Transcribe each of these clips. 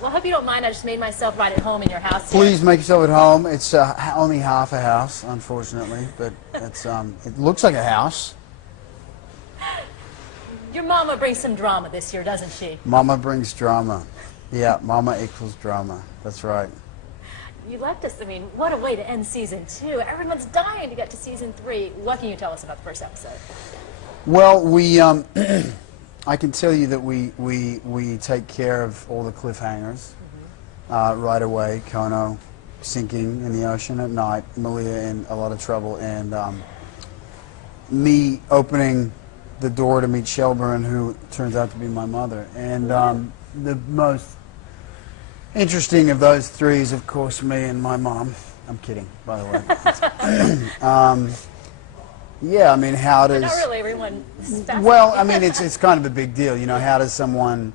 Well, I hope you don't mind. I just made myself right at home in your house here. Please make yourself at home. It's only half a house, unfortunately, but it's it looks like a house. Your mama brings some drama this year, doesn't she? Mama brings drama. Yeah, mama equals drama. That's right. You left us, I mean, what a way to end season 2. Everyone's dying to get to season 3. What can you tell us about the first episode? Well, we I can tell you that we take care of all the cliffhangers right away. Kono sinking in the ocean at night, Malia in a lot of trouble, and me opening the door to meet Shelburne, who turns out to be my mother. And the most interesting of those three is, of course, me and my mom. I'm kidding, by the way. Yeah, I mean, how does... Not really, everyone... Well, I mean, it's kind of a big deal, you know. How does someone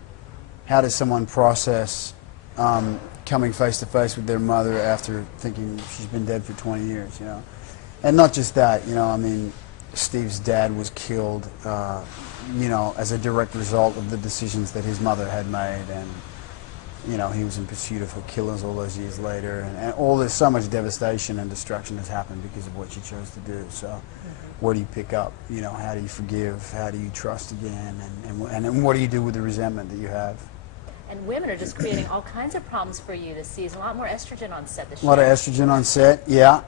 process coming face to face with their mother after thinking she's been dead for 20 years, you know? And not just that, you know, I mean, Steve's dad was killed, you know, as a direct result of the decisions that his mother had made, and, you know, he was in pursuit of her killers all those years later, and all this, so much devastation and destruction has happened because of what she chose to do. So, where do you pick up? You know, how do you forgive? How do you trust again? And what do you do with the resentment that you have? And women are just creating all kinds of problems for you this season. A lot more estrogen on set this year. A lot of estrogen on set, yeah,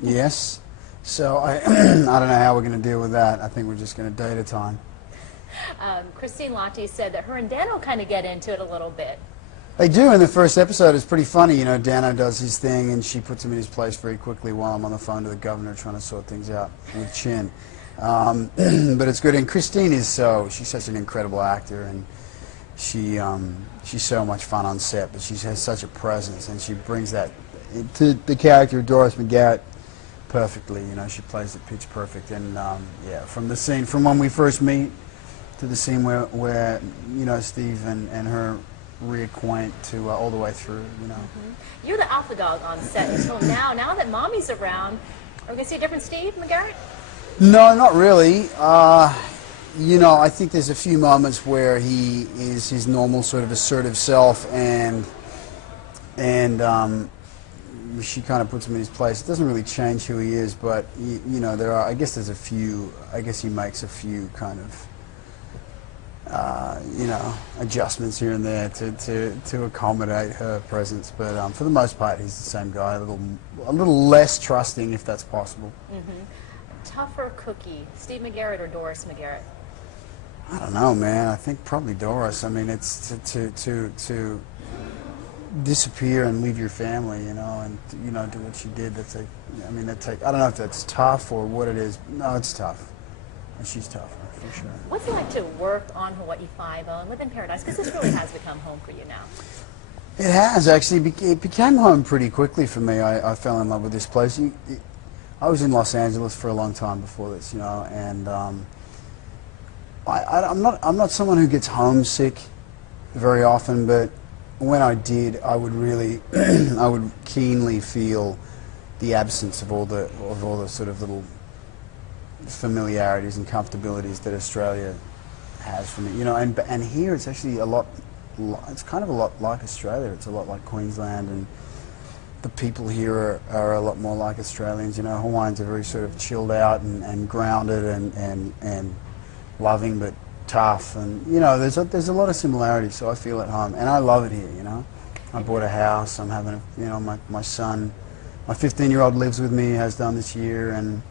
yes. So I don't know how we're going to deal with that. I think we're just going to date a time. Christine Lottie said that her and Dano kind of get into it a little bit. They do. In the first episode, it's pretty funny. You know, Dano does his thing, and she puts him in his place very quickly while I'm on the phone to the governor trying to sort things out with Chin. But it's good. And Christine is she's such an incredible actor, and she's so much fun on set, but she has such a presence, and she brings that to the character of Doris McGarrett perfectly. You know, she plays it pitch perfect. And yeah, from when we first meet to the scene where you know, Steve and her reacquaint to all the way through, you know. You're the alpha dog on set until now. Now that Mommy's around, are we going to see a different Steve McGarrett? No, not really. You know, I think there's a few moments where he is his normal sort of assertive self, and she kind of puts him in his place. It doesn't really change who he is, but you know, I guess he makes a few kind of you know, adjustments here and there to accommodate her presence, but for the most part, he's the same guy. A little less trusting, if that's possible. Tougher cookie, Steve McGarrett or Doris McGarrett? I don't know, man. I think probably Doris. I mean, it's to disappear and leave your family, you know, and you know, do what she did. I don't know if that's tough or what it is. No, it's tough. And she's tougher, for sure. What's it like to work on Hawaii Five-0 and live in Paradise? Because this really has become home for you now. It has, actually. It became home pretty quickly for me. I fell in love with this place. I was in Los Angeles for a long time before this, you know, and I'm not someone who gets homesick very often, but when I did, I would really, I would keenly feel the absence of all the sort of little familiarities and comfortabilities that Australia has for me, you know, and here it's actually it's kind of a lot like Australia. It's a lot like Queensland, and the people here are a lot more like Australians. You know, Hawaiians are very sort of chilled out and grounded and loving but tough, and you know, there's a lot of similarities. So I feel at home, and I love it here. You know, I bought a house. I'm having my son, my 15-year-old lives with me, has done this year, and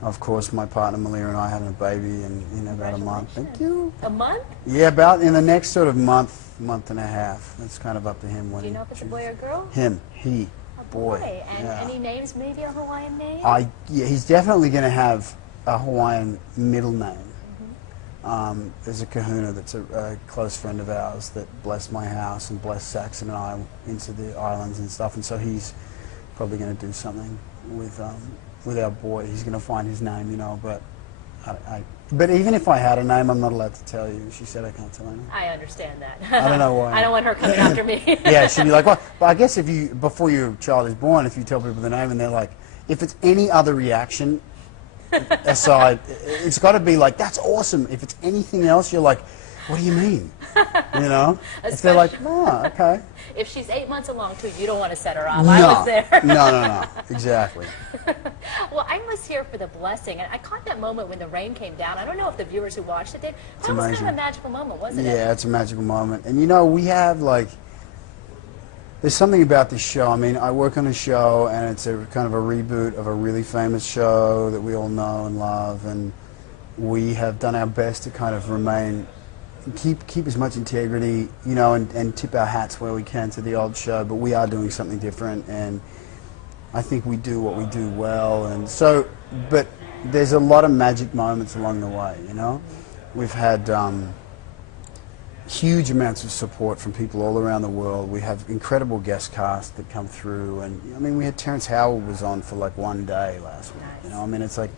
of course, my partner Malia and I having a baby in about a month. Thank you. A month? Yeah, about in the next sort of month and a half. It's kind of up to him. Do you know if it's a boy or girl? Him. He. A boy. And yeah. Any names, maybe a Hawaiian name? Yeah, he's definitely going to have a Hawaiian middle name. There's a kahuna that's a close friend of ours that blessed my house and blessed Saxon and I into the islands and stuff, and so he's probably going to do something with our boy. He's going to find his name, you know, but but even if I had a name, I'm not allowed to tell you. She said I can't tell anyone. I understand that. I don't know why. I don't want her coming after me. Yeah, she'd be like, well, but I guess before your child is born, if you tell people the name and they're like, if it's any other reaction aside, it's got to be like, that's awesome. If it's anything else, you're like, what do you mean? You know? If they're like, oh, okay. If she's 8 months along too, you don't want to set her off. No. I was there. No. Exactly. Well, I was here for the blessing, and I caught that moment when the rain came down. I don't know if the viewers who watched it did. That was kind of a magical moment, wasn't it? Yeah, it's a magical moment. And you know, we have like, there's something about this show. I mean, I work on a show, and it's a kind of a reboot of a really famous show that we all know and love, and we have done our best to kind of keep as much integrity, you know, and tip our hats where we can to the old show, but we are doing something different, and I think we do what we do well, and so, but there's a lot of magic moments along the way, you know. We've had huge amounts of support from people all around the world. We have incredible guest cast that come through, and I mean, we had Terrence Howard was on for like one day last week, you know. I mean, it's like,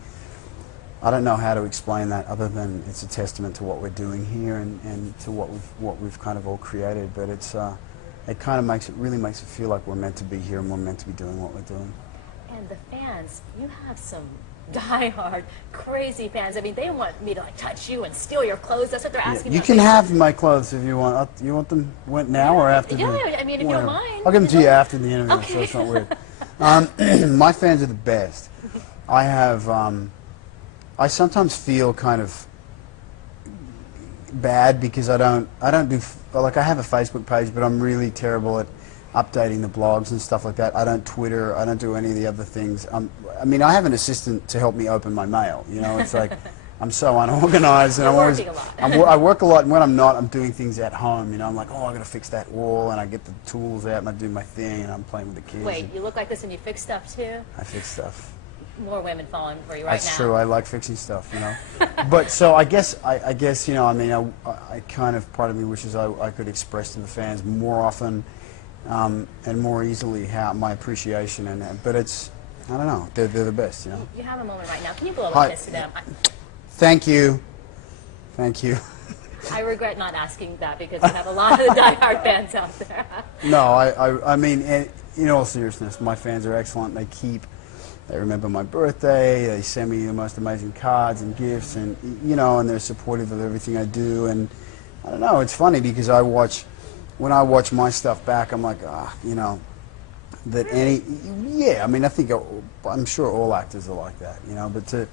I don't know how to explain that other than it's a testament to what we're doing here and to what we've kind of all created, but it's it kind of really makes it feel like we're meant to be here and we're meant to be doing what we're doing. And the fans, you have some diehard, crazy fans. I mean, they want me to like touch you and steal your clothes. That's what they're asking. You can have my clothes if you want. You want them now or after? Yeah, I mean, if you don't mind. I'll give them to you after the interview, so it's not weird. My fans are the best. I have. I sometimes feel kind of bad because I don't do, like, I have a Facebook page, but I'm really terrible at updating the blogs and stuff like that. I don't Twitter, I don't do any of the other things. I mean, I have an assistant to help me open my mail, you know. It's like, I'm so unorganized, and I work a lot, and when I'm not, I'm doing things at home, you know. I'm like, oh, I gotta fix that wall, and I get the tools out, and I do my thing, and I'm playing with the kids. Wait, you look like this and you fix stuff too? I fix stuff. More women falling for you right now. That's true. I like fixing stuff, you know. But so I guess you know. I mean, I kind of, part of me wishes I could express to the fans more often and more easily how my appreciation and but it's, I don't know. They're the best, you know. You have a moment right now. Can you blow a kiss to them? Thank you. Thank you. I regret not asking that because you have a lot of the diehard fans out there. No, I mean, in all seriousness, my fans are excellent. They remember my birthday, they send me the most amazing cards and gifts, and, you know, and they're supportive of everything I do, and I don't know, it's funny because when I watch my stuff back, I'm like, you know, that yeah, I mean, I'm sure all actors are like that, you know, but to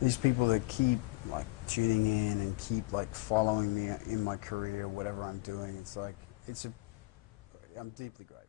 these people that keep, like, tuning in and keep, like, following me in my career, whatever I'm doing, it's like, I'm deeply grateful.